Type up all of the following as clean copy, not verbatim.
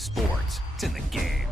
sports. It's in the game.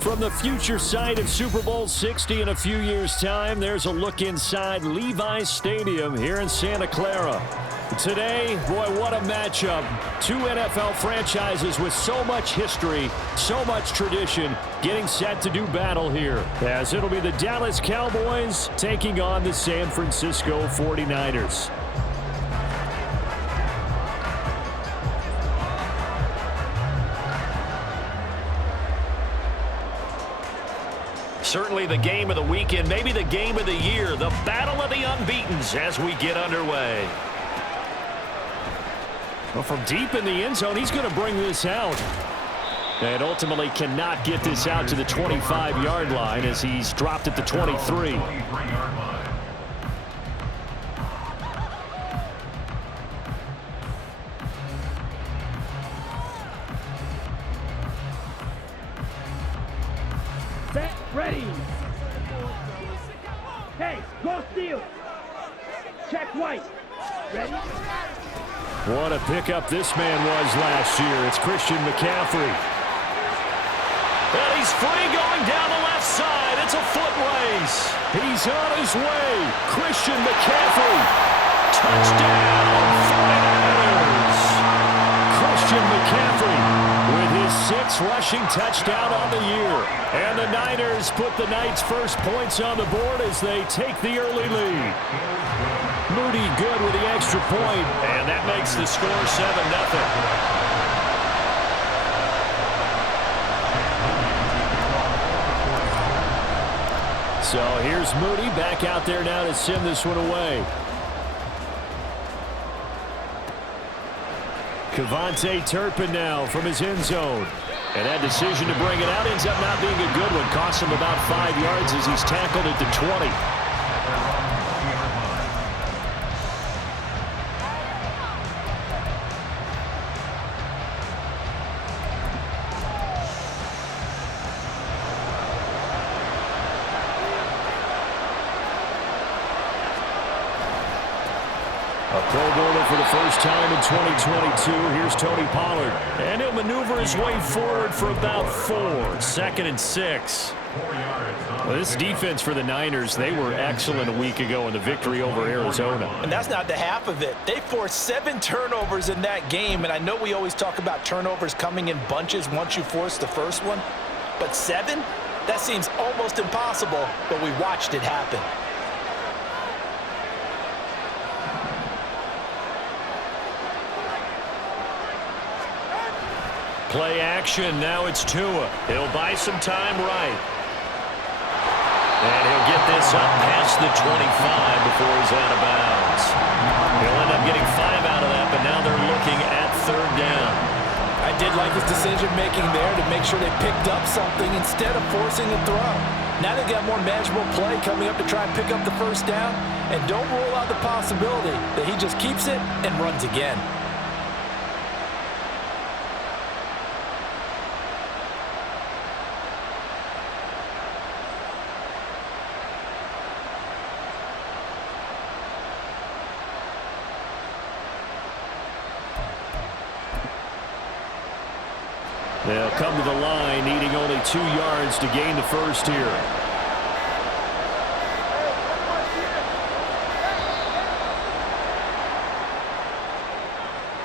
From the future site of Super Bowl 60 in a few years' time, there's a look inside Levi's Stadium here in Santa Clara. Today, boy, what a matchup. Two NFL franchises with so much history, so much tradition, getting set to do battle here, as it'll be the Dallas Cowboys taking on the San Francisco 49ers. Certainly the game of the weekend, maybe the game of the year, the battle of the unbeatens as we get underway. Well, from deep in the end zone, he's going to bring this out. And ultimately cannot get this out to the 25-yard line as he's dropped at the 23. Set, ready. Hey, go steal. Check white. Ready? What a pickup this man was last year. It's Christian McCaffrey. And he's free going down the left side. It's a foot race. He's on his way. Christian McCaffrey. Touchdown, 49ers. Christian McCaffrey with his 6th rushing touchdown on the year. And the Niners put the Knights' first points on the board as they take the early lead. Moody good with the extra point, and that makes the score 7-0. So here's Moody back out there now to send this one away. Kevontae Turpin now from his end zone. And that decision to bring it out ends up not being a good one. Cost him about 5 yards as he's tackled at the 20. A Pro Bowler for the first time in 2022. Here's Tony Pollard. And he'll maneuver his way forward for about 4. 2nd and 6. Well, this defense for the Niners, they were excellent a week ago in the victory over Arizona. And that's not the half of it. They forced 7 turnovers in that game. And I know we always talk about turnovers coming in bunches once you force the first one. But 7? That seems almost impossible, but we watched it happen. Play action. Now it's Tua. He'll buy some time right. And he'll get this up past the 25 before he's out of bounds. He'll end up getting 5 out of that, but now they're looking at 3rd down. I did like his decision-making there to make sure they picked up something instead of forcing the throw. Now they've got more manageable play coming up to try and pick up the 1st down, and don't rule out the possibility that he just keeps it and runs again. They'll come to the line, needing only 2 yards to gain the 1st here.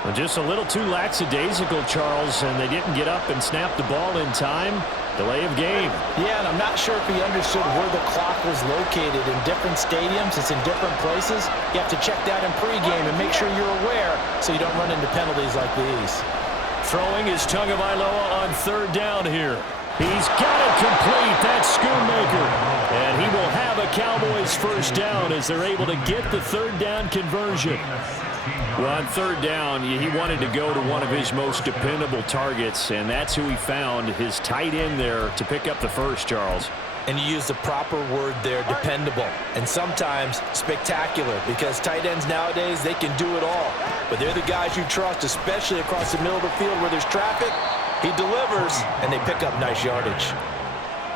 Well, just a little too lackadaisical, Charles, and they didn't get up and snap the ball in time. Delay of game. Yeah, and I'm not sure if he understood where the clock was located. In different stadiums, it's in different places. You have to check that in pregame and make sure you're aware so you don't run into penalties like these. Throwing is Tagovailoa on 3rd down here. He's got it complete. That's Schoonmaker. And he will have a Cowboys 1st down as they're able to get the 3rd down conversion. Well, on 3rd down, he wanted to go to one of his most dependable targets, and that's who he found, his tight end there, to pick up the 1st, Charles. And you use the proper word there, dependable, and sometimes spectacular, because tight ends nowadays, they can do it all. But they're the guys you trust, especially across the middle of the field where there's traffic. He delivers, and they pick up nice yardage.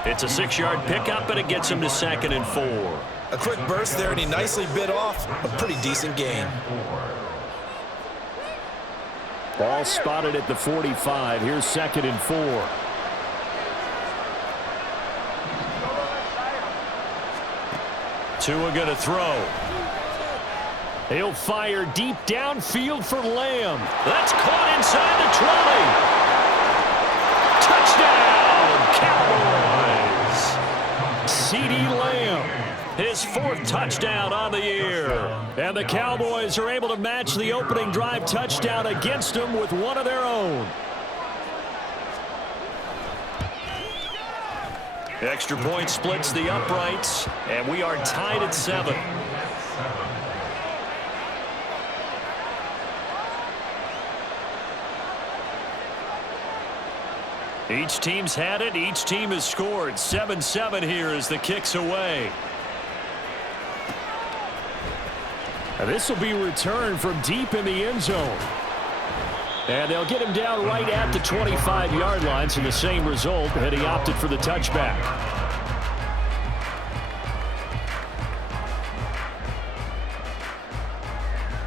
It's a 6-yard pickup, and it gets him to 2nd and 4. A quick burst there, and he nicely bit off a pretty decent gain. Ball spotted at the 45. Here's 2nd and 4. Tua gonna throw. He'll fire deep downfield for Lamb. That's caught inside the 20. Touchdown, Cowboys! CeeDee Lamb, his 4th touchdown on the year. And the Cowboys are able to match the opening drive touchdown against them with one of their own. Extra point splits the uprights, and we are tied at 7. Each team's had it. Each team has scored. 7-7 here as the kick's away. And this will be returned from deep in the end zone. And they'll get him down right at the 25-yard line, so the same result, and he opted for the touchback.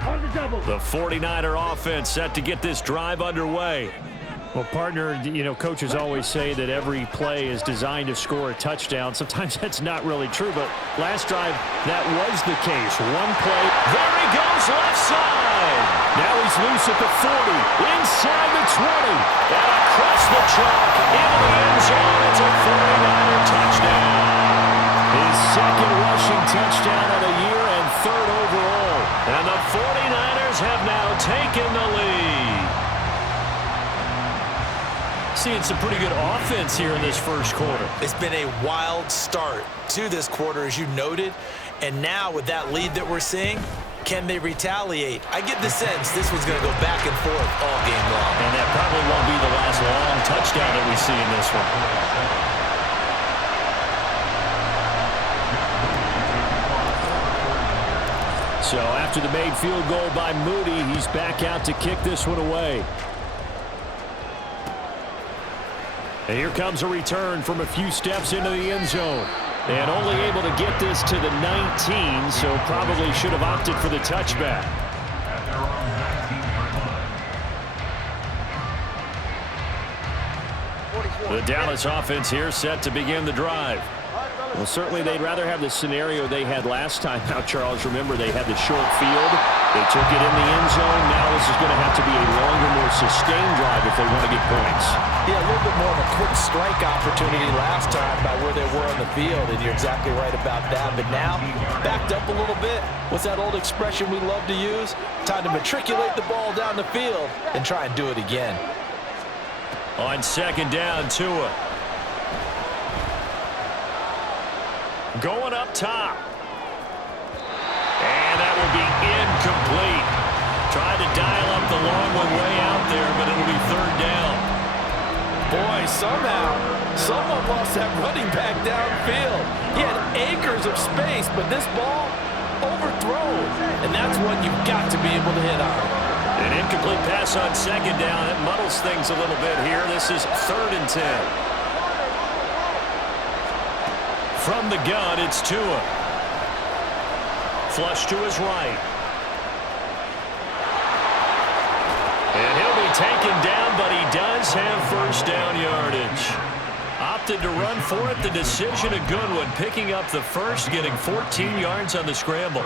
On the double. The 49er offense set to get this drive underway. Well, partner, coaches always say that every play is designed to score a touchdown. Sometimes that's not really true, but last drive, that was the case. One play. There he goes, left side. Now he's loose at the 40, inside the 20, and across the chalk, into the end zone. It's a 49er touchdown. His 2nd rushing touchdown of the year and 3rd overall. And the 49ers have now taken the lead. Seeing some pretty good offense here in this 1st quarter. It's been a wild start to this quarter, as you noted. And now with that lead that we're seeing, can they retaliate? I get the sense this one's going to go back and forth all game long. And that probably won't be the last long touchdown that we see in this one. So after the made field goal by Moody, he's back out to kick this one away. And here comes a return from a few steps into the end zone. And only able to get this to the 19, so probably should have opted for the touchback. The Dallas offense here set to begin the drive. Well, certainly they'd rather have the scenario they had last time. Now, Charles, remember, they had the short field. They took it in the end zone. Now this is going to have to be a longer, more sustained drive if they want to get points. Yeah, a little bit more of a quick strike opportunity last time by where they were on the field, and you're exactly right about that. But now, backed up a little bit. What's that old expression we love to use? Time to matriculate the ball down the field and try and do it again. On second down, Tua. Going up top. And that will be incomplete. Tried to dial up the long one way out there, but it'll be third down. Boy, somehow, someone lost that running back downfield. He had acres of space, but this ball overthrown. And that's one you've got to be able to hit on. An incomplete pass on second down. It muddles things a little bit here. This is 3rd and 10. From the gun, it's Tua. Flush to his right. And he'll be taken down, but he does have first down yardage. Opted to run for it. The decision a good one. Picking up the first, getting 14 yards on the scramble.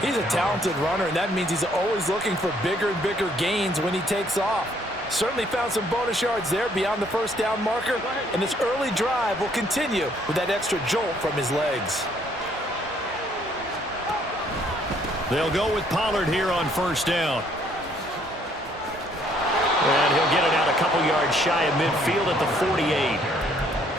He's a talented runner, and that means he's always looking for bigger and bigger gains when he takes off. Certainly found some bonus yards there beyond the first down marker, and this early drive will continue with that extra jolt from his legs. They'll go with Pollard here on first down. And he'll get it out a couple yards shy of midfield at the 48.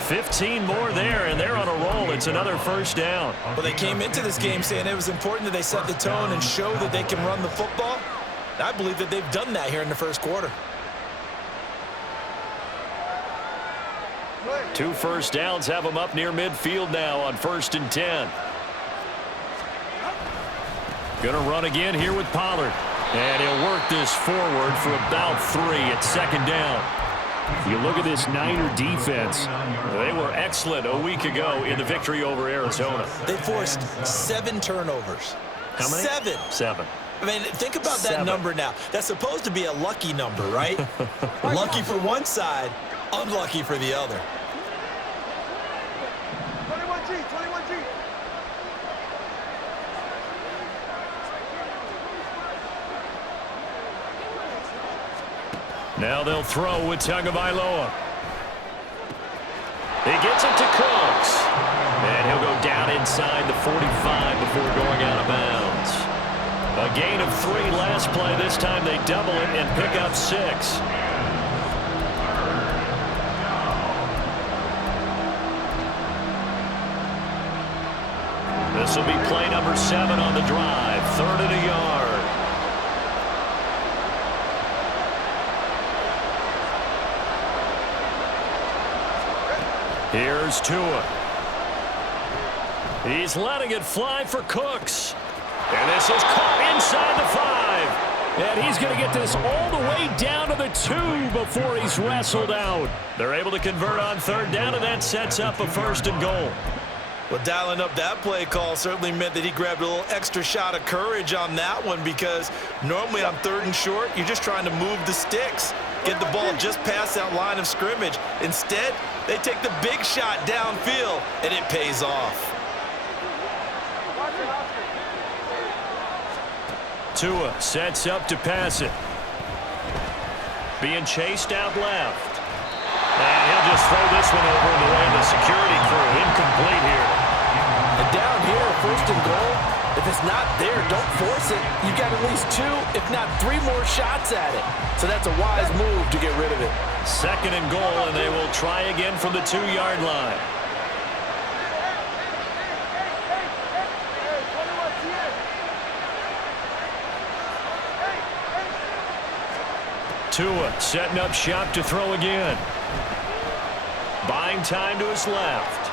15 more there, and they're on a roll. It's another first down. Well, they came into this game saying it was important that they set the tone and show that they can run the football. I believe that they've done that here in the first quarter. 2 first downs have them up near midfield now on 1st and 10. Gonna run again here with Pollard. And he'll work this forward for about 3 at second down. You look at this Niner defense. They were excellent a week ago in the victory over Arizona. They forced 7 turnovers. How many? 7. 7. I mean, think about that number now. That's supposed to be a lucky number, right? Lucky for one side, unlucky for the other. 21G, 21G. Now they'll throw with Tagovailoa. He gets it to Cooks. And he'll go down inside the 45 before going out of bounds. A gain of 3 last play. This time they double it and pick up 6. This will be play number 7 on the drive. 3rd and a yard. Here's Tua. He's letting it fly for Cooks. And this is caught inside the 5. And he's going to get this all the way down to the 2 before he's wrestled out. They're able to convert on 3rd down, and that sets up a 1st and goal. Well, dialing up that play call certainly meant that he grabbed a little extra shot of courage on that one, because normally on 3rd and short, you're just trying to move the sticks, get the ball just past that line of scrimmage. Instead, they take the big shot downfield, and it pays off. Tua sets up to pass it. Being chased out left. And he'll just throw this one over in the way of the security crew. Incomplete here. And down here, 1st and goal, if it's not there, don't force it. You've got at least 2, if not 3 more shots at it. So that's a wise move to get rid of it. 2nd and goal, and they will try again from the 2-yard line. Tua setting up shop to throw again. Buying time to his left.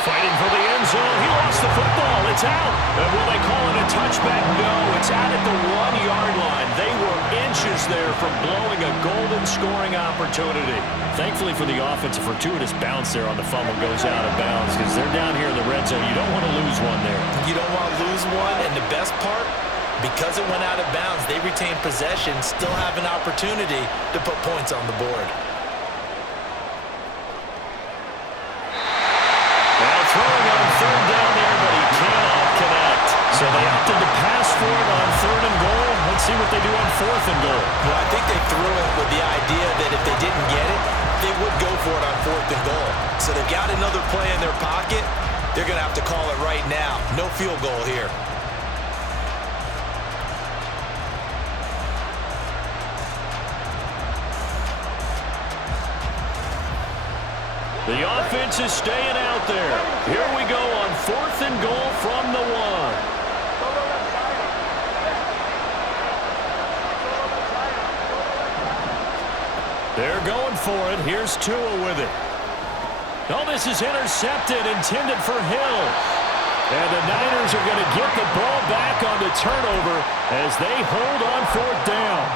Fighting for the end zone. He lost the football. It's out. And will they call it a touchback? No, it's out at the 1-yard line. They were inches there from blowing a golden scoring opportunity. Thankfully for the offense, a fortuitous bounce there on the fumble goes out of bounds, because they're down here in the red zone. You don't want to lose one there. You don't want to lose one, and the best part, because it went out of bounds, they retain possession, still have an opportunity to put points on the board. Now throwing on 3rd down there, but he cannot connect. So they opted to pass for it on 3rd and goal. Let's see what they do on 4th and goal. Well, I think they threw it with the idea that if they didn't get it, they would go for it on 4th and goal. So they've got another play in their pocket. They're going to have to call it right now. No field goal here. The offense is staying out there. Here we go on 4th and goal from the 1. They're going for it. Here's Tua with it. Oh, this is intercepted, intended for Hill. And the Niners are going to get the ball back on the turnover as they hold on 4th down.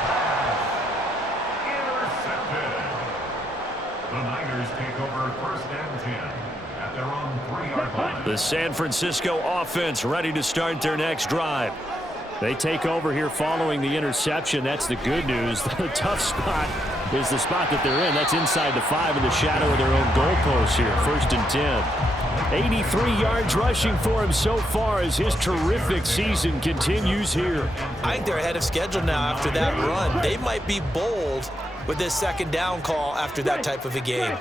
Intercepted. The Niners take over 1st and 10 at their own 3-yard line. The San Francisco offense ready to start their next drive. They take over here following the interception. That's the good news. The tough spot is the spot that they're in. That's inside the 5 in the shadow of their own goalpost here. 1st and 10. 83 yards rushing for him so far as his terrific season continues here. I think they're ahead of schedule now after that run. They might be bold with this 2nd down call after that type of a game.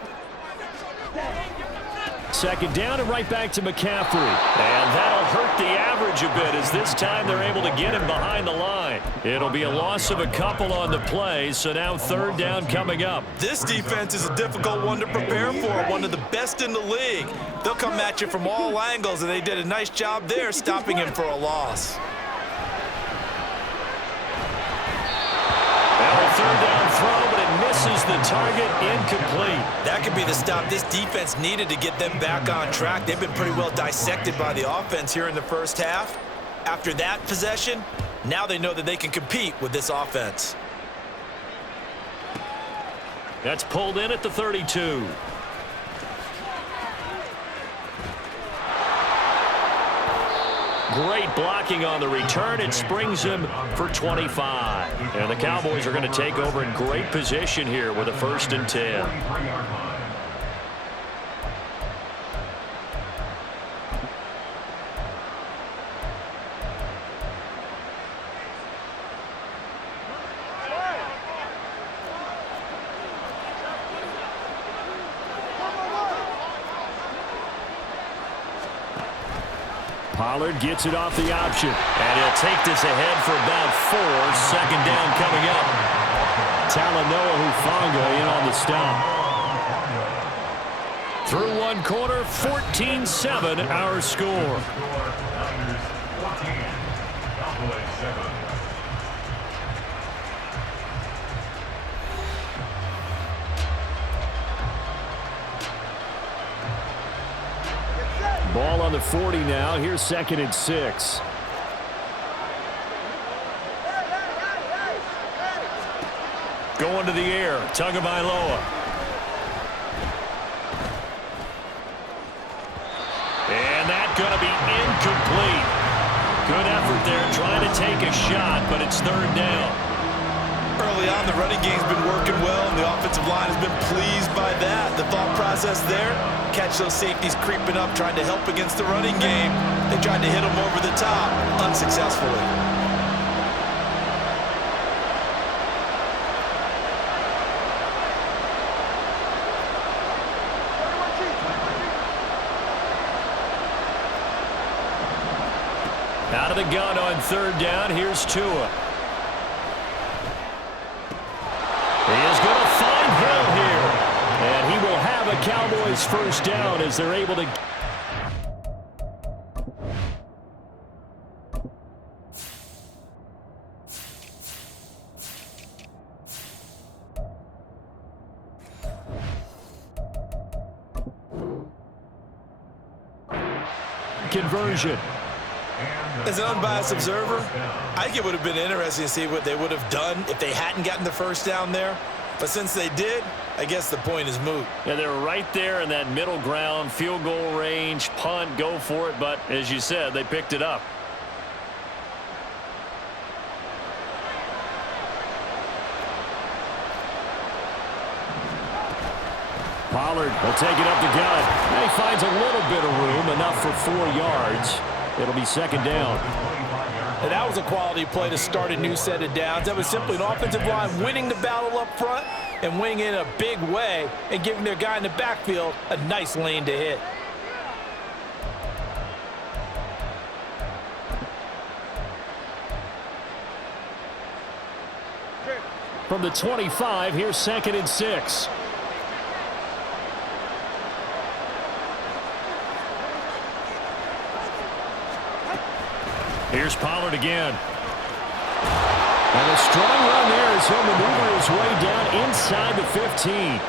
2nd down and right back to McCaffrey. And that'll hurt the average a bit as this time they're able to get him behind the line. It'll be a loss of a couple on the play, so now 3rd down coming up. This defense is a difficult one to prepare for, one of the best in the league. They'll come at you from all angles, and they did a nice job there stopping him for a loss. Well, 3rd down throw, but it misses the target, incomplete. That could be the stop this defense needed to get them back on track. They've been pretty well dissected by the offense here in the 1st half. After that possession, now they know that they can compete with this offense. That's pulled in at the 32. Great blocking on the return. It springs him for 25. And the Cowboys are going to take over in great position here with a 1st and 10. Pollard gets it off the option. And he'll take this ahead for about 4. 2nd down coming up. Talanoa Hufanga in on the stop. Through 1 quarter, 14-7 our score. Ball on the 40 now. Here's 2nd and 6. Going to the air. Tagovailoa. And that's going to be incomplete. Good effort there trying to take a shot, but it's 3rd down. Early on, the running game's been working well, and the offensive line has been pleased by that. The thought process there, catch those safeties creeping up, trying to help against the running game. They tried to hit them over the top, unsuccessfully. Out of the gun on 3rd down, here's Tua. He is going to find Hill here. And he will have a Cowboys 1st down as they're able to... conversion. As an unbiased observer, I think it would have been interesting to see what they would have done if they hadn't gotten the 1st down there. But since they did, I guess the point is moot. Yeah, they were right there in that middle ground, field goal range, punt, go for it. But as you said, they picked it up. Pollard will take it up the gut. And he finds a little bit of room, enough for 4 yards. It'll be 2nd down. And that was a quality play to start a new set of downs. That was simply an offensive line winning the battle up front and winning in a big way and giving their guy in the backfield a nice lane to hit. From the 25, here's 2nd and 6. Here's Pollard again. And a strong run there as he'll maneuver his way down inside the 15.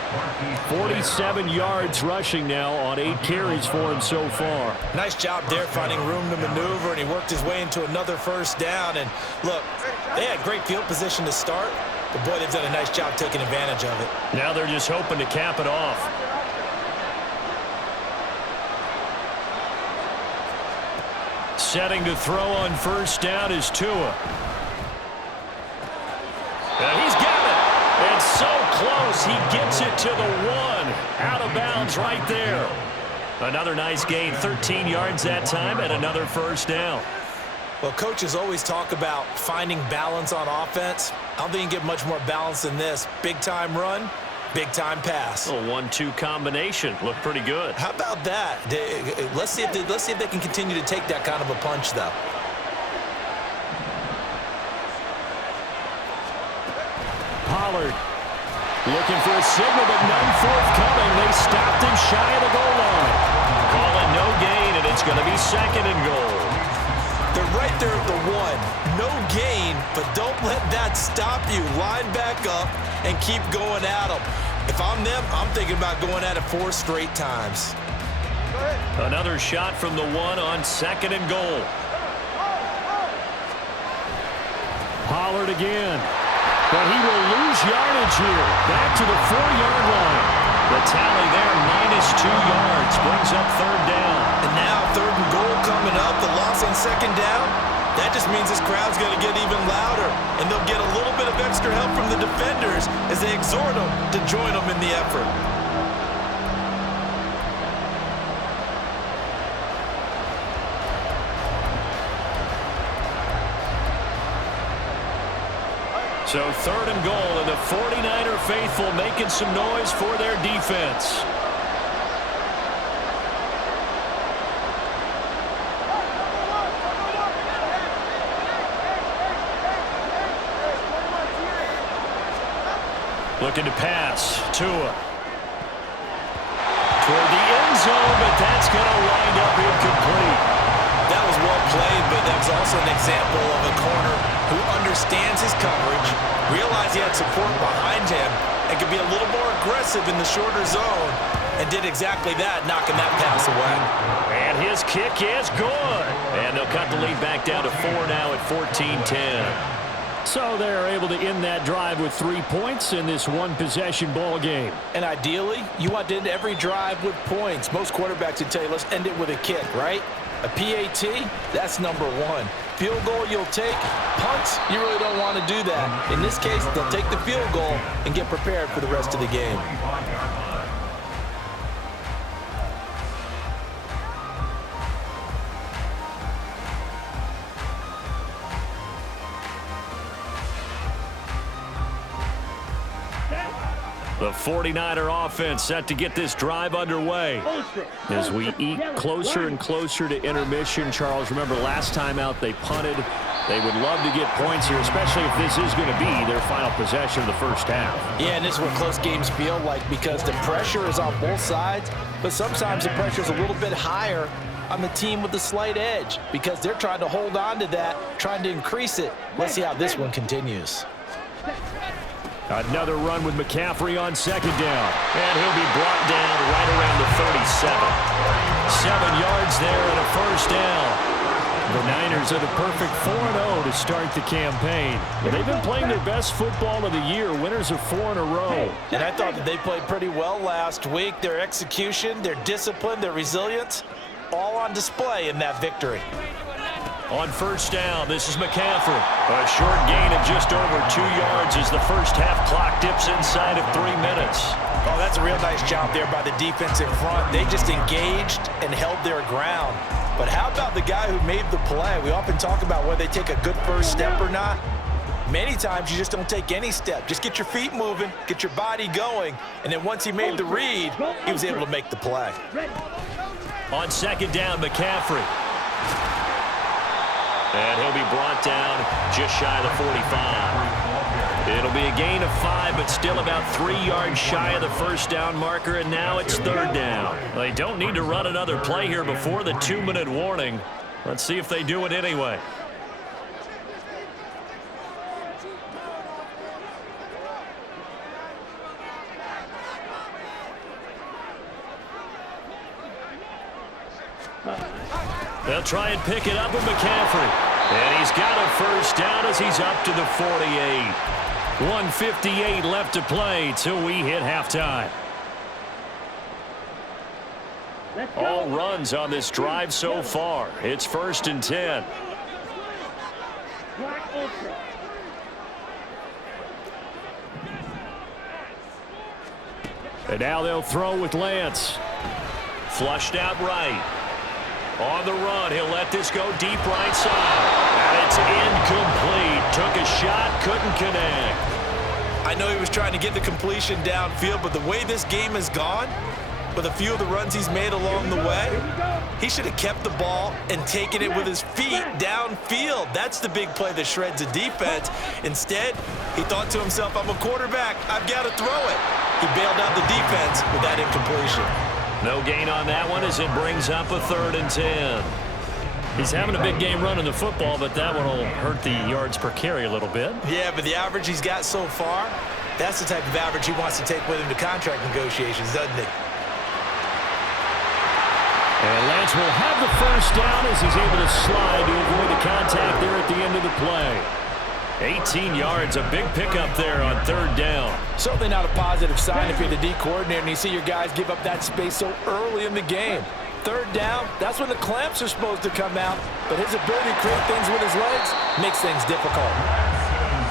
47 yards rushing now on 8 carries for him so far. Nice job there finding room to maneuver, and he worked his way into another first down. And look, they had great field position to start, but boy, they've done a nice job taking advantage of it. Now they're just hoping to cap it off. Setting to throw on first down is Tua. And he's got it. It's so close. He gets it to the 1. Out of bounds right there. Another nice gain. 13 yards that time and another first down. Well, coaches always talk about finding balance on offense. I don't think you can get much more balance than this. Big-time run, big-time pass. A 1-2 combination. Looked pretty good. How about that? Let's see if they can continue to take that kind of a punch, though. Pollard looking for a signal, but none forthcoming. They stopped him shy of the goal line. Call it no gain, and it's going to be 2nd and goal. They're right there at the 1. No gain, but don't let that stop you. Line back up and keep going at them. If I'm them, I'm thinking about going at it 4 straight times. Another shot from the 1 on 2nd and goal. Pollard again. But he will lose yardage here. Back to the 4-yard line. The tally there, -2 yards. Brings up 3rd down. And now 3rd and goal coming up. The loss on 2nd down. That just means this crowd's going to get even louder. And they'll get a little bit of extra help from the defenders as they exhort them to join them in the effort. So 3rd and goal, and the 49er faithful making some noise for their defense. Looking to pass. Tua. Toward the end zone, but that's going to wind up incomplete. That was well played, but that was also an example of a corner who understands his coverage, realized he had support behind him, and could be a little more aggressive in the shorter zone, and did exactly that, knocking that pass away. And his kick is good. And they'll cut the lead back down to 4 now at 14-10. So they're able to end that drive with 3 points in this one-possession ball game. And ideally, you want to end every drive with points. Most quarterbacks would tell you, let's end it with a kick, right? A PAT, that's number 1. Field goal you'll take. Punts, you really don't want to do that. In this case, they'll take the field goal and get prepared for the rest of the game. The 49er offense set to get this drive underway. As we eke closer and closer to intermission, Charles, remember last time out they punted. They would love to get points here, especially if this is going to be their final possession of the first half. Yeah, and this is what close games feel like because the pressure is on both sides, but sometimes the pressure is a little bit higher on the team with the slight edge because they're trying to hold on to that, trying to increase it. Let's see how this one continues. Another run with McCaffrey on 2nd down. And he'll be brought down right around the 37. 7 yards there and a first down. The Niners are the perfect 4-0 to start the campaign. They've been playing their best football of the year. Winners of 4 in a row. And I thought that they played pretty well last week. Their execution, their discipline, their resilience, all on display in that victory. On first down, this is McCaffrey. A short gain of just over 2 yards as the first half clock dips inside of 3 minutes. Oh, that's a real nice job there by the defensive front. They just engaged and held their ground. But how about the guy who made the play? We often talk about whether they take a good first step or not. Many times you just don't take any step. Just get your feet moving, get your body going, and then once he made the read, he was able to make the play. On 2nd down, McCaffrey. And he'll be brought down just shy of the 45. It'll be a gain of 5, but still about 3 yards shy of the first down marker, and now it's 3rd down. They don't need to run another play here before the 2-minute warning. Let's see if they do it anyway. They'll try and pick it up with McCaffrey. And he's got a first down as he's up to the 48. 1:58 left to play till we hit halftime. All runs on this drive so far. It's 1st and 10. And now they'll throw with Lance. Flushed out right. On the run, he'll let this go deep right side. And it's incomplete. Took a shot, couldn't connect. I know he was trying to get the completion downfield, but the way this game has gone, with a few of the runs he's made along the way, he should have kept the ball and taken it with his feet downfield. That's the big play that shreds a defense. Instead, he thought to himself, I'm a quarterback. I've got to throw it. He bailed out the defense with that incompletion. No gain on that one as it brings up a 3rd and 10. He's having a big game running the football, but that one will hurt the yards per carry a little bit. Yeah, but the average he's got so far, that's the type of average he wants to take with him to contract negotiations, doesn't he? And Lance will have the first down as he's able to slide to avoid the contact there at the end of the play. 18 yards, a big pickup there on 3rd down. Certainly not a positive sign if you're the D coordinator and you see your guys give up that space so early in the game. 3rd down, that's when the clamps are supposed to come out, but his ability to create things with his legs makes things difficult.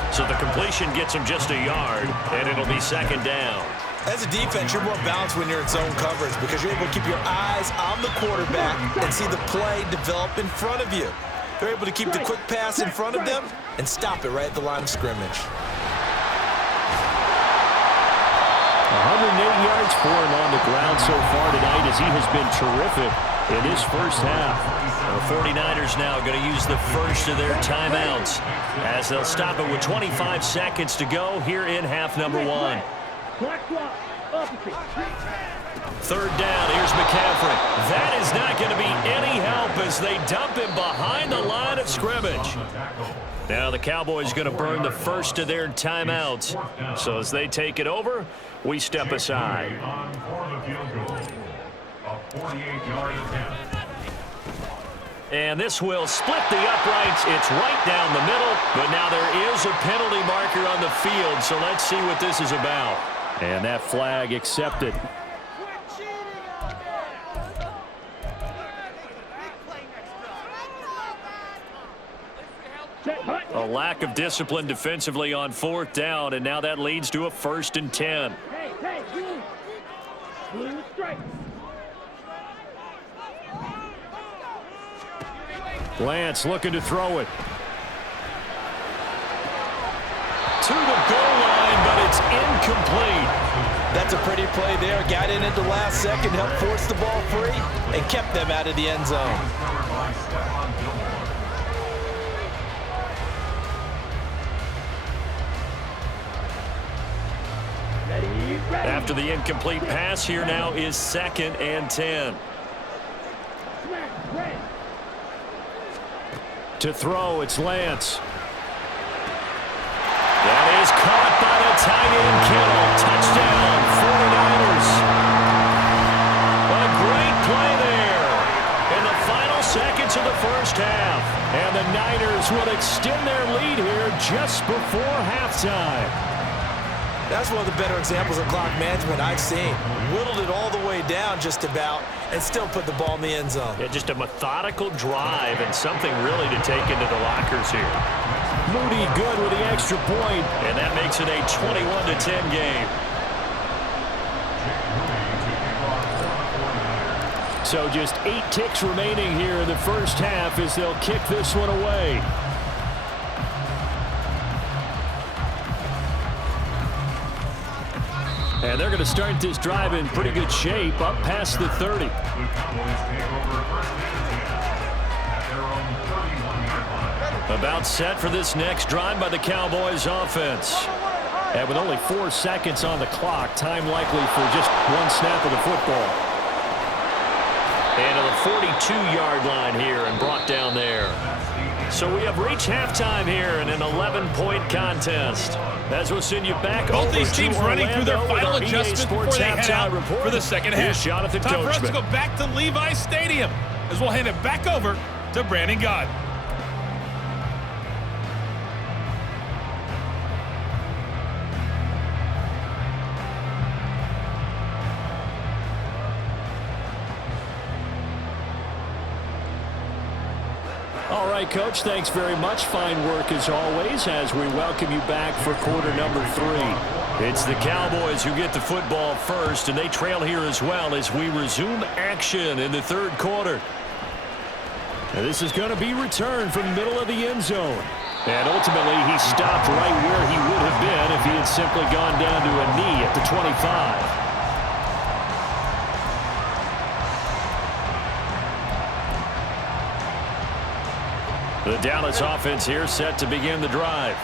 So the completion gets him just a yard, and it'll be 2nd down. As a defense, you're more balanced when you're in zone coverage because you're able to keep your eyes on the quarterback and see the play develop in front of you. They're able to keep the quick pass in front of them and stop it right at the line of scrimmage. 108 yards for him on the ground so far tonight as he has been terrific in his first half. The 49ers now going to use the first of their timeouts as they'll stop it with 25 seconds to go here in half number 1. 3rd down, here's McCaffrey. That is not going to be any help as they dump him behind the line of scrimmage. Now the Cowboys going to burn the first of their timeouts. So as they take it over, we step aside. And this will split the uprights. It's right down the middle, but now there is a penalty marker on the field, so let's see what this is about. And that flag accepted. A lack of discipline defensively on 4th down, and now that leads to a 1st and 10. Lance looking to throw it. To the goal line, but it's incomplete. That's a pretty play there. Got in at the last second, helped force the ball free, and kept them out of the end zone. After the incomplete pass, here now is 2nd and 10. To throw, it's Lance. That is caught by the tight end Kittle. Touchdown, 49ers. A great play there in the final seconds of the first half. And the Niners will extend their lead here just before halftime. That's one of the better examples of clock management I've seen. Whittled it all the way down just about and still put the ball in the end zone. Yeah, just a methodical drive and something really to take into the lockers here. Moody good with the extra point, and that makes it a 21-10 game. So just 8 ticks remaining here in the first half as they'll kick this one away. And they're going to start this drive in pretty good shape, up past the 30. About set for this next drive by the Cowboys offense. And with only 4 seconds on the clock, time likely for just one snap of the football. And to the 42-yard line here and brought down there. So we have reached halftime here in an 11-point contest. As we'll send you back both over these teams to running through their final adjustments before they head out report. for the second half. Here's Jonathan Time for us to Coachman. go back to Levi Stadium as we'll hand it back over to Brandon God. All right, Coach, thanks very much. Fine work as always as we welcome you back for quarter number 3. It's the Cowboys who get the football first, and they trail here as well as we resume action in the third quarter. And this is going to be returned from the middle of the end zone. And ultimately, he stopped right where he would have been if he had simply gone down to a knee at the 25. The Dallas offense here set to begin the drive.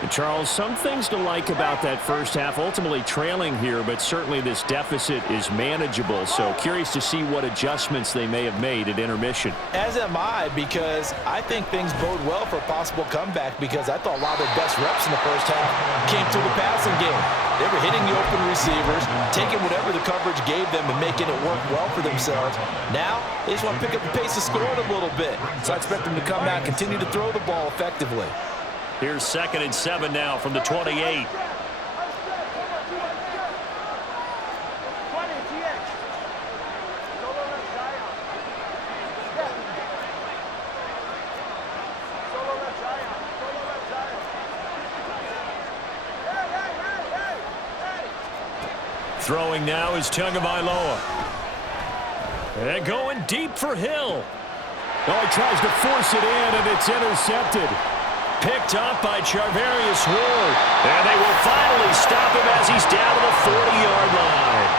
And Charles, some things to like about that first half. Ultimately trailing here, but certainly this deficit is manageable. So curious to see what adjustments they may have made at intermission. As am I, because I think things bode well for a possible comeback, because I thought a lot of their best reps in the first half came through the passing game. They were hitting the open receivers, taking whatever the coverage gave them and making it work well for themselves. Now, they just want to pick up the pace of scoring a little bit. So I expect them to come out, continue to throw the ball effectively. Here's 2nd and 7 now from the 28. Throwing now is Tagovailoa. And going deep for Hill. Oh, he tries to force it in, and it's intercepted. Picked up by Charvarius Ward. And they will finally stop him as he's down to the 40-yard line.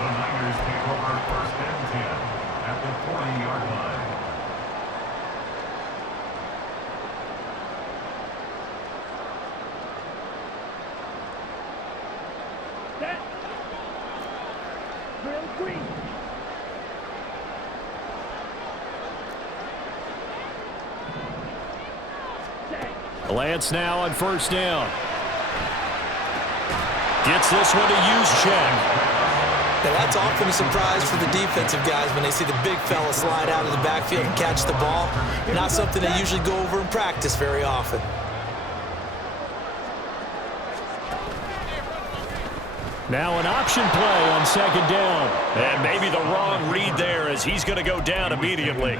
The Niners take over 1st and 10 at the 40-yard line. Lance now on 1st down. Gets this one to Juszczyk. Now that's often a surprise for the defensive guys when they see the big fella slide out of the backfield and catch the ball. Not something they usually go over in practice very often. Now an option play on 2nd down. And maybe the wrong read there as he's going to go down immediately.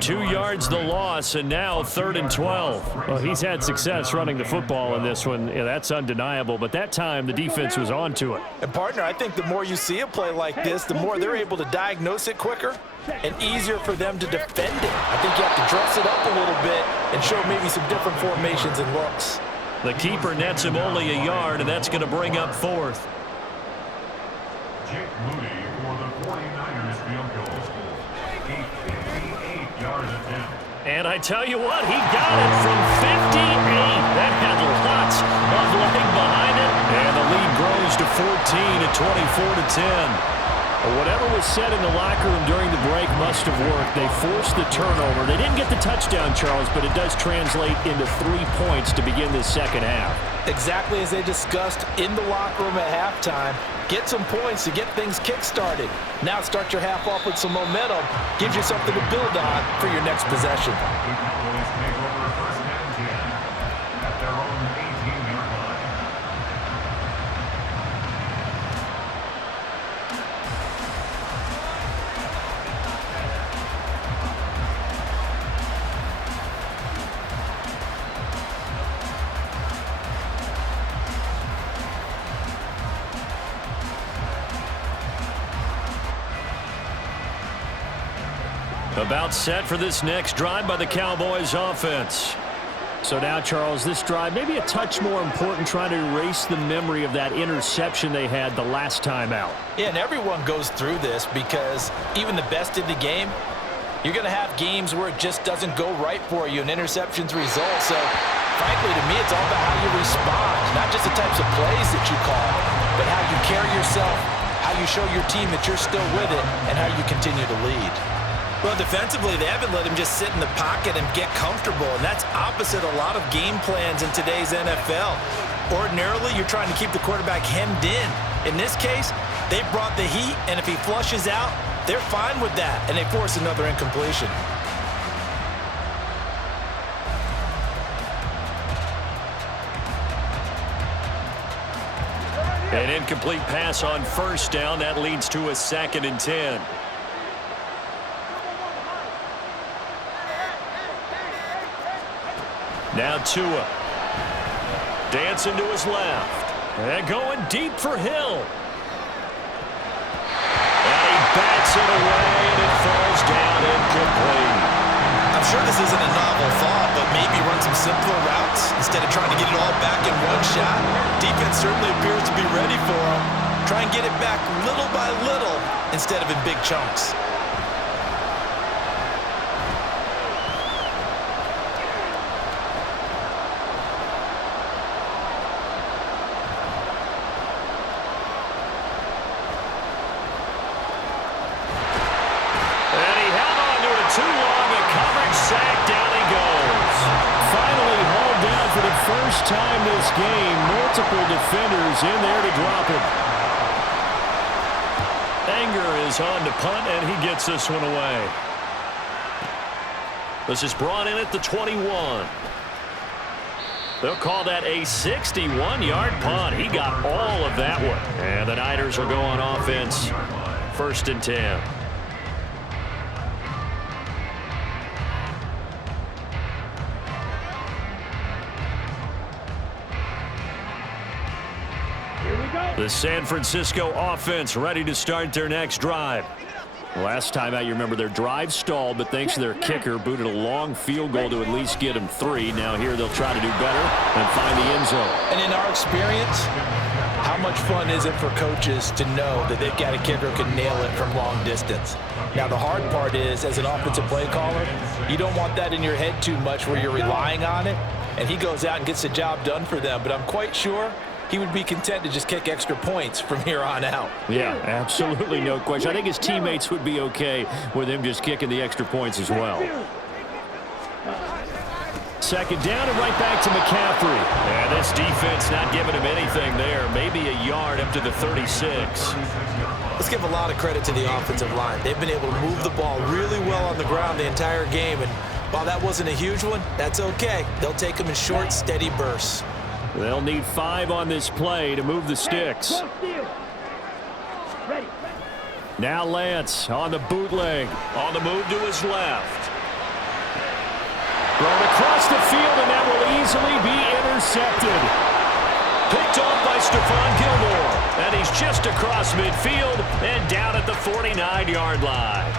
2 yards the loss, and now 3rd and 12. Well, he's had success running the football in this one. Yeah, that's undeniable, but that time the defense was on to it. And, partner, I think the more you see a play like this, the more they're able to diagnose it quicker and easier for them to defend it. I think you have to dress it up a little bit and show maybe some different formations and looks. The keeper nets him only a yard, and that's going to bring up 4th. Jake Moody for the 49ers field goal. A 58-yard attempt. And I tell you what, he got it from 58. That had lots of leg behind it. And the lead grows to 14 at 24-10. Whatever was said in the locker room during the break must have worked. They forced the turnover. They didn't get the touchdown, Charles, but it does translate into 3 points to begin this second half. Exactly as they discussed in the locker room at halftime. Get some points to get things kick-started. Now start your half off with some momentum. Gives you something to build on for your next possession. The Cowboys take over 1st and 10 at their own 18-yard line. About set for this next drive by the Cowboys offense. So now, Charles, this drive maybe a touch more important, trying to erase the memory of that interception they had the last time out. Yeah, and everyone goes through this because even the best in the game, you're going to have games where it just doesn't go right for you and interceptions result. So, frankly, to me, it's all about how you respond, not just the types of plays that you call, but how you carry yourself, how you show your team that you're still with it, and how you continue to lead. Well, defensively, they haven't let him just sit in the pocket and get comfortable, and that's opposite a lot of game plans in today's NFL. Ordinarily, you're trying to keep the quarterback hemmed in. In this case, they brought the heat, and if he flushes out, they're fine with that, and they force another incompletion. An incomplete pass on first down. That leads to a 2nd and 10. Now Tua. Dancing to his left. And going deep for Hill. And he bats it away, and it falls down incomplete. I'm sure this isn't a novel thought, but maybe run some simpler routes instead of trying to get it all back in one shot. Defense certainly appears to be ready for him. Try and get it back little by little instead of in big chunks. First time this game, multiple defenders in there to drop him. Anger is on to punt, and he gets this one away. This is brought in at the 21. They'll call that a 61-yard punt. He got all of that one. And the Niners will go on offense. 1st and 10. The San Francisco offense ready to start their next drive. Last time out, you remember their drive stalled, but thanks to their kicker, booted a long field goal to at least get them 3. Now here they'll try to do better and find the end zone. And in our experience, how much fun is it for coaches to know that they've got a kicker who can nail it from long distance? Now the hard part is, as an offensive play caller, you don't want that in your head too much where you're relying on it, and he goes out and gets the job done for them. But I'm quite sure he would be content to just kick extra points from here on out. Yeah, absolutely no question. I think his teammates would be okay with him just kicking the extra points as well. 2nd down and right back to McCaffrey. And this defense not giving him anything there. Maybe a yard up to the 36. Let's give a lot of credit to the offensive line. They've been able to move the ball really well on the ground the entire game. And while that wasn't a huge one, that's okay. They'll take them in short, steady bursts. They'll need 5 on this play to move the sticks. Now Lance on the bootleg. On the move to his left. Thrown across the field, and that will easily be intercepted. Picked off by Stephon Gilmore. And he's just across midfield and down at the 49-yard line.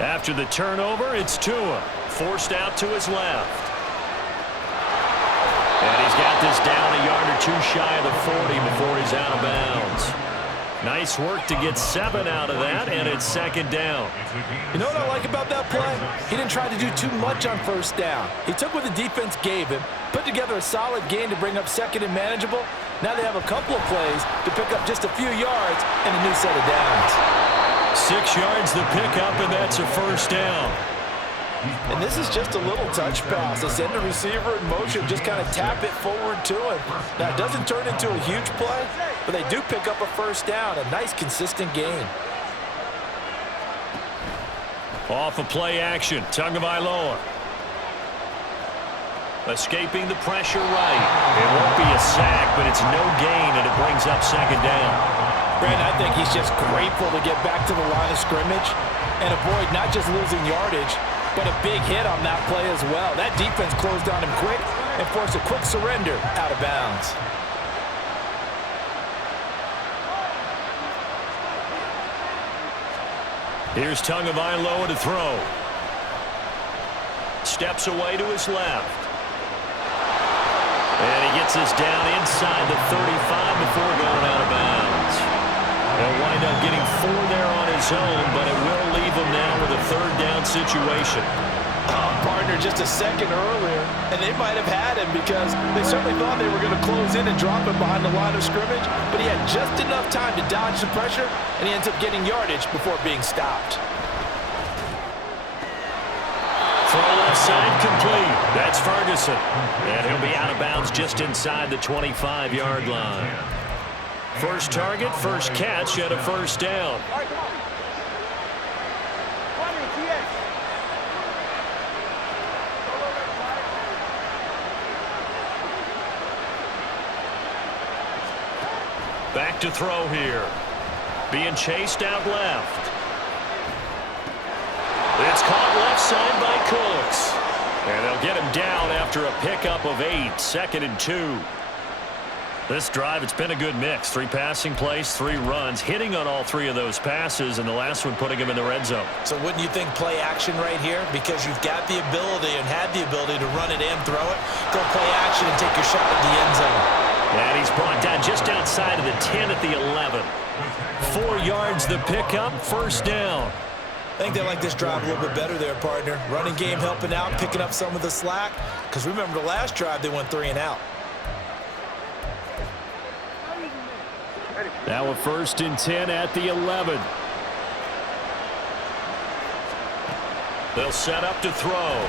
After the turnover, it's Tua. Forced out to his left. And he's got this down a yard or 2 shy of the 40 before he's out of bounds. Nice work to get 7 out of that, and it's 2nd down. You know what I like about that play? He didn't try to do too much on 1st down. He took what the defense gave him, put together a solid gain to bring up 2nd and manageable. Now they have a couple of plays to pick up just a few yards and a new set of downs. 6 yards to pick up, and that's a 1st down. And this is just a little touch pass. They send the receiver in motion, just kind of tap it forward to him. Now, it doesn't turn into a huge play, but they do pick up a 1st down, a nice, consistent gain. Off of play action, Tagovailoa. Escaping the pressure right. It won't be a sack, but it's no gain, and it brings up 2nd down. Brandon, I think he's just grateful to get back to the line of scrimmage and avoid not just losing yardage, but a big hit on that play as well. That defense closed on him quick and forced a quick surrender out of bounds. Here's Tagovailoa to throw. Steps away to his left. And he gets this down inside the 35 before going out of bounds. He'll wind up getting 4 there on his own, but it will leave him now with a 3rd down situation. Part partner, just a second earlier, and they might have had him because they certainly thought they were going to close in and drop him behind the line of scrimmage, but he had just enough time to dodge the pressure, and he ends up getting yardage before being stopped. Throw left side complete. That's Ferguson. And he'll be out of bounds just inside the 25-yard line. First target, first catch, and a first down. Back to throw here. Being chased out left. It's caught left side by Cooks. And they'll get him down after a pickup of 8, 2nd and 2. This drive, it's been a good mix. 3 passing plays, 3 runs, hitting on all 3 of those passes, and the last one putting him in the red zone. So wouldn't you think play action right here? Because you've got the ability and had the ability to run it and throw it. Go play action and take your shot at the end zone. And he's brought down just outside of the 10 at the 11. 4 yards the pickup, first down. I think they like this drive a little bit better there, partner. Running game helping out, picking up some of the slack. Because remember the last drive, they went 3 and out. Now a 1st and 10 at the 11. They'll set up to throw.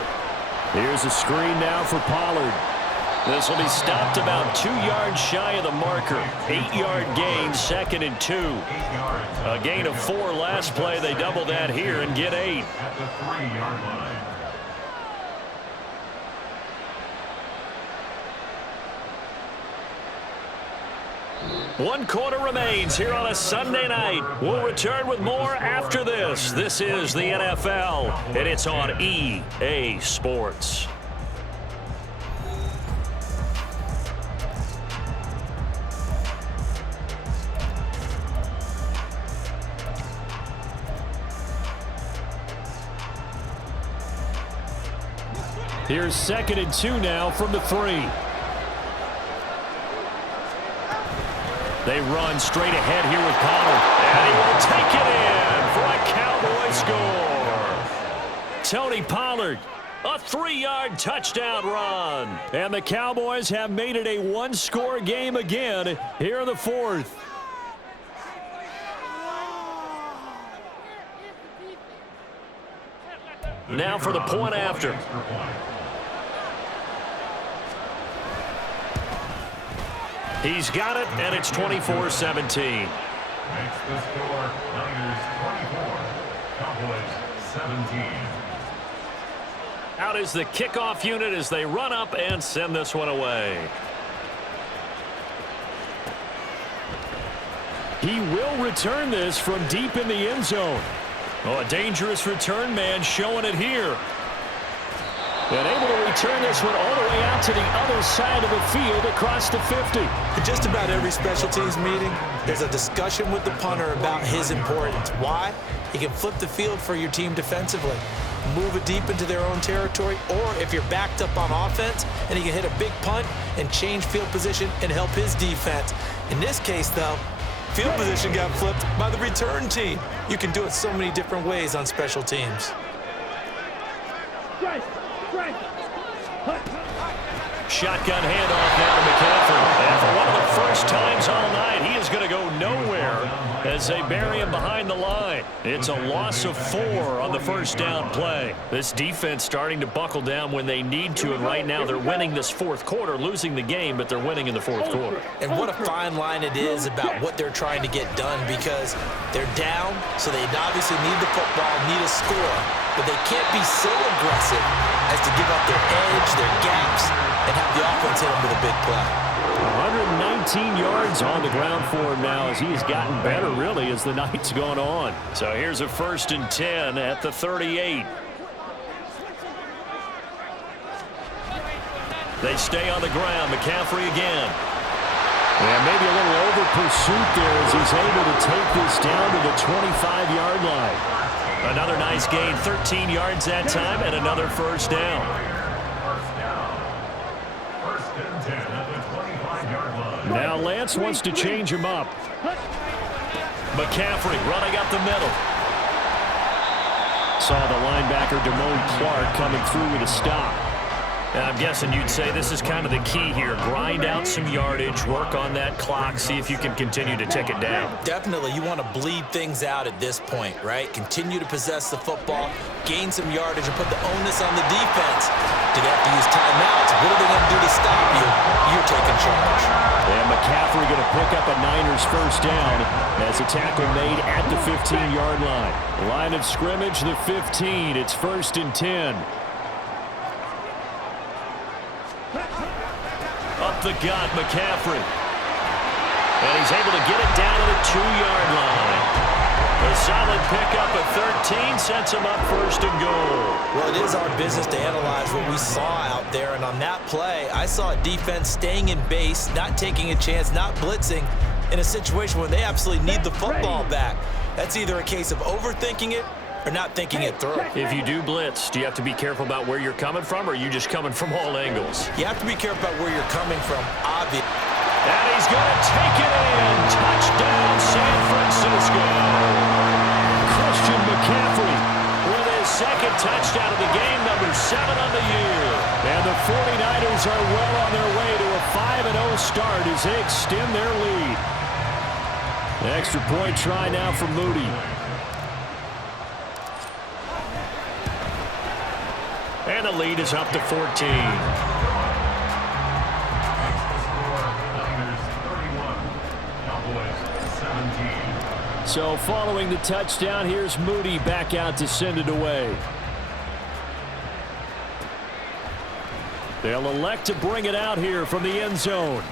Here's a screen now for Pollard. This will be stopped about 2 yards shy of the marker. 8-yard gain, 2nd and 2. A gain of 4 last play. They double that here and get 8. At the 3-yard line. One quarter remains here on a Sunday night. We'll return with more after this. This is the NFL, and it's on EA Sports. Here's 2nd and 2 now from the 3. They run straight ahead here with Pollard. And he will take it in for a Cowboy score. Tony Pollard, a 3-yard touchdown run. And the Cowboys have made it a 1-score game again here in the 4th. Now for the point after. He's got it, and it's 24-17. Makes the score Niners 24, Cowboys 17. Out is the kickoff unit as they run up and send this one away. He will return this from deep in the end zone. Oh, a dangerous return man showing it here. And able to return this one all the way out to the other side of the field across the 50. In just about every special teams meeting, there's a discussion with the punter about his importance. Why? He can flip the field for your team defensively, move it deep into their own territory, or if you're backed up on offense, and he can hit a big punt and change field position and help his defense. In this case, though, field position got flipped by the return team. You can do it so many different ways on special teams. Shotgun handoff now to McCaffrey. And for one of the first times all night, he is going to go nowhere as they bury him behind the line. It's a loss of 4 on the first down play. This defense starting to buckle down when they need to, and right now they're winning this 4th quarter, losing the game, but they're winning in the 4th quarter. And what a fine line it is about what they're trying to get done, because they're down, so they obviously need the football, need a score, but they can't be so aggressive as to give up their edge, their gaps, and have the offense hit them with a big play. 119 yards on the ground for him now as he has gotten better, really, as the night's gone on. So here's a 1st and 10 at the 38. They stay on the ground. McCaffrey again. And maybe a little over pursuit there as he's able to take this down to the 25-yard line. Another nice gain, 13 yards that time, and another first down. Now Lance wants to change him up. McCaffrey running up the middle. Saw the linebacker Damone Clark coming through with a stop. And I'm guessing you'd say this is kind of the key here. Grind out some yardage, work on that clock, see if you can continue to tick it down. Definitely, you want to bleed things out at this point, right? Continue to possess the football, gain some yardage, and put the onus on the defense. Do they have to use timeouts? What are they going to do to stop you? You're taking charge. And McCaffrey going to pick up a Niners first down as a tackle made at the 15-yard line. Line of scrimmage, the 15. It's 1st and 10. Up the gut, McCaffrey. And he's able to get it down to the 2-yard line. A solid pickup at 13 sets him up 1st and goal. Well, it is our business to analyze what we saw out there, and on that play, I saw a defense staying in base, not taking a chance, not blitzing, in a situation where they absolutely need the football back. That's either a case of overthinking it or not thinking it through. If you do blitz, do you have to be careful about where you're coming from, or are you just coming from all angles? You have to be careful about where you're coming from, obviously. And he's going to take it in. Touchdown, San Francisco. Christian McCaffrey With his second touchdown of the game, number 7 on the year. And the 49ers are well on their way to a 5-0 start as they extend their lead. Extra point try now for Moody. And the lead is up to 14. So following the touchdown, here's Moody back out to send it away. They'll elect to bring it out here from the end zone.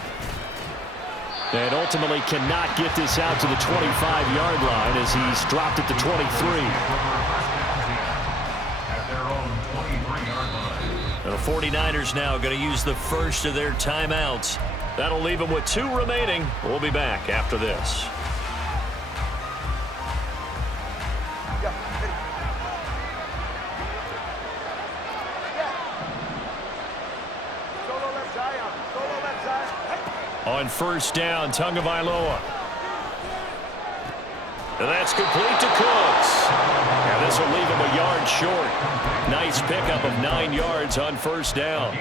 And ultimately cannot get this out to the 25-yard line as he's dropped it to 23. The 49ers now going to use the first of their timeouts. That'll leave them with 2 remaining. We'll be back after this. On first down, Tagovailoa. And that's complete to Cooks. And this will leave him a yard short. Nice pickup of 9 yards on first down.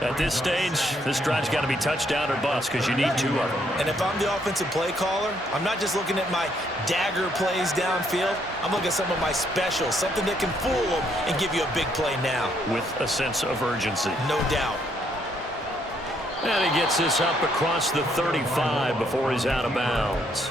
At this stage, this drive's got to be touchdown or bust because you need 2 of them. And if I'm the offensive play caller, I'm not just looking at my dagger plays downfield. I'm looking at some of my specials, something that can fool them and give you a big play now. With a sense of urgency. No doubt. And he gets this up across the 35 before he's out of bounds.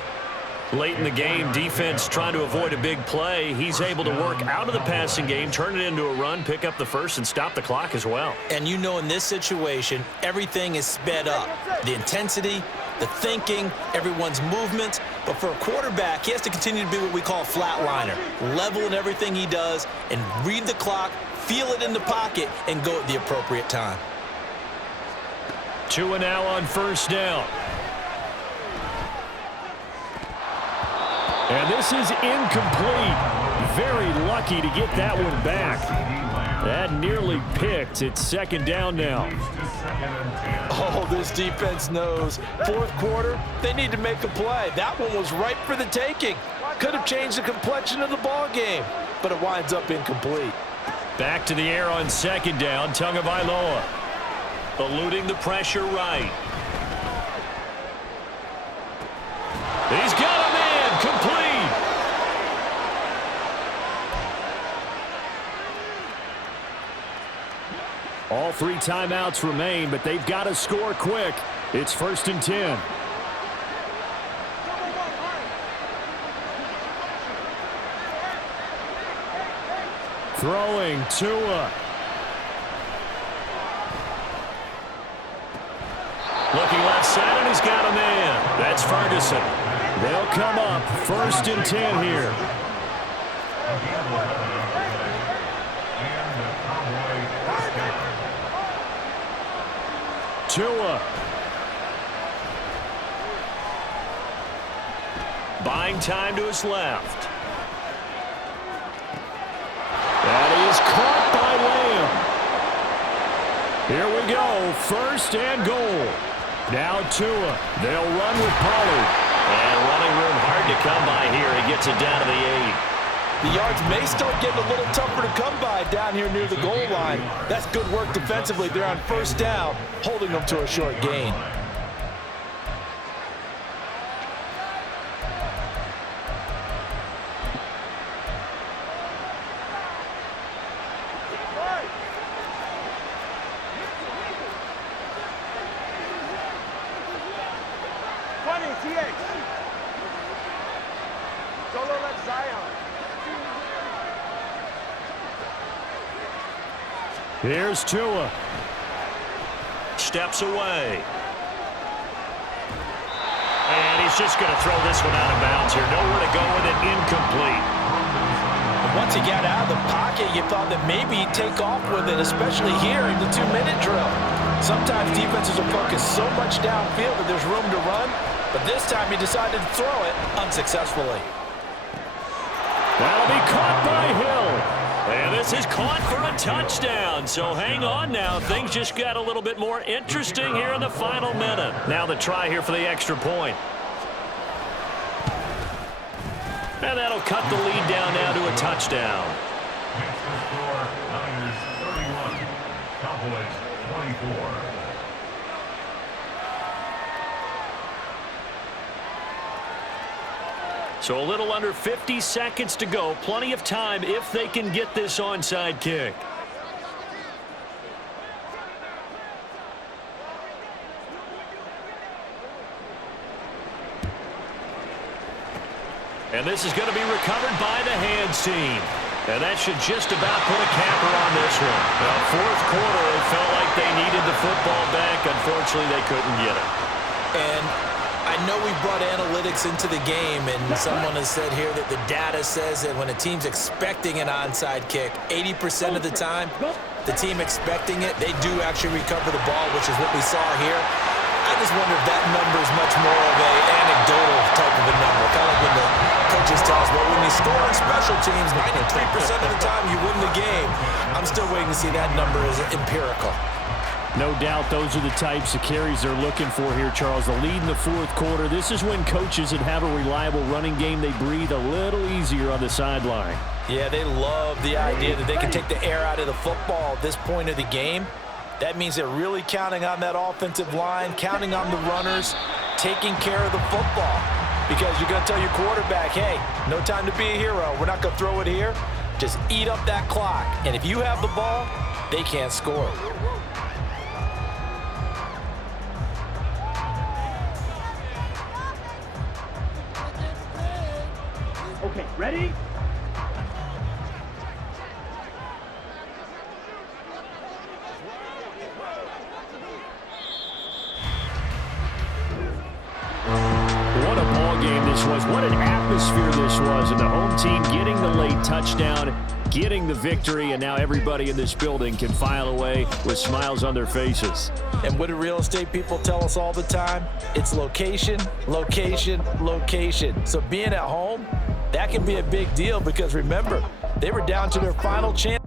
Late in the game, defense trying to avoid a big play. He's able to work out of the passing game, turn it into a run, pick up the first, and stop the clock as well. And you know in this situation, everything is sped up. The intensity, the thinking, everyone's movement. But for a quarterback, he has to continue to be what we call a flatliner. Level in everything he does and read the clock, feel it in the pocket, and go at the appropriate time. 2 now on first down. And this is incomplete. Very lucky to get that one back. That nearly picked. It's 2nd down now. Oh, this defense knows. 4th quarter, they need to make a play. That one was ripe for the taking. Could have changed the complexion of the ball game, but it winds up incomplete. Back to the air on 2nd down, Tagovailoa. Eluding the pressure right. He's got a man, complete. All 3 timeouts remain, but they've got to score quick. It's 1st and 10. Throwing, Tua. Looking left side, and he's got a man. That's Ferguson. They'll come up 1st and 10 here. Tua. Buying time to his left. That is caught by Lamb. Here we go, 1st and goal. Now Tua. They'll run with Pollard. And running room hard to come by here. He gets it down to the 8. The yards may start getting a little tougher to come by down here near the goal line. That's good work defensively. They're on first down, holding them to a short gain. Here's Tua. Steps away. And he's just going to throw this one out of bounds here. Nowhere to go with it. Incomplete. Once he got out of the pocket, you thought that maybe he'd take off with it, especially here in the 2-minute drill. Sometimes defenses will focus so much downfield that there's room to run, but this time he decided to throw it unsuccessfully. That'll be caught by Hill. And this is caught for a touchdown. So hang on now. Things just got a little bit more interesting here in the final minute. Now the try here for the extra point. And that'll cut the lead down now to a touchdown. Makes the score Niners 31, Cowboys 24. So a little under 50 seconds to go. Plenty of time if they can get this onside kick. And this is going to be recovered by the hands team. And that should just about put a capper on this one. Well, fourth quarter, it felt like they needed the football back. Unfortunately, they couldn't get it. And I know we brought analytics into the game, and someone has said here that the data says that when a team's expecting an onside kick, 80% of the time, the team expecting it, they do actually recover the ball, which is what we saw here. I just wonder if that number is much more of an anecdotal type of a number. Kind of like when the coaches tell us, well, when you score on special teams, 93% of the time you win the game. I'm still waiting to see that number as empirical. No doubt those are the types of carries they're looking for here, Charles. The lead in the fourth quarter. This is when coaches that have a reliable running game, they breathe a little easier on the sideline. Yeah, they love the idea that they can take the air out of the football at this point of the game. That means they're really counting on that offensive line, counting on the runners, taking care of the football. Because you're going to tell your quarterback, hey, no time to be a hero. We're not going to throw it here. Just eat up that clock. And if you have the ball, they can't score. Okay, ready? What a ball game this was. What an atmosphere this was. And the home team getting the late touchdown, getting the victory, and now everybody in this building can file away with smiles on their faces. And what do real estate people tell us all the time? It's location, location, location. So being at home, that can be a big deal because remember, they were down to their final chance.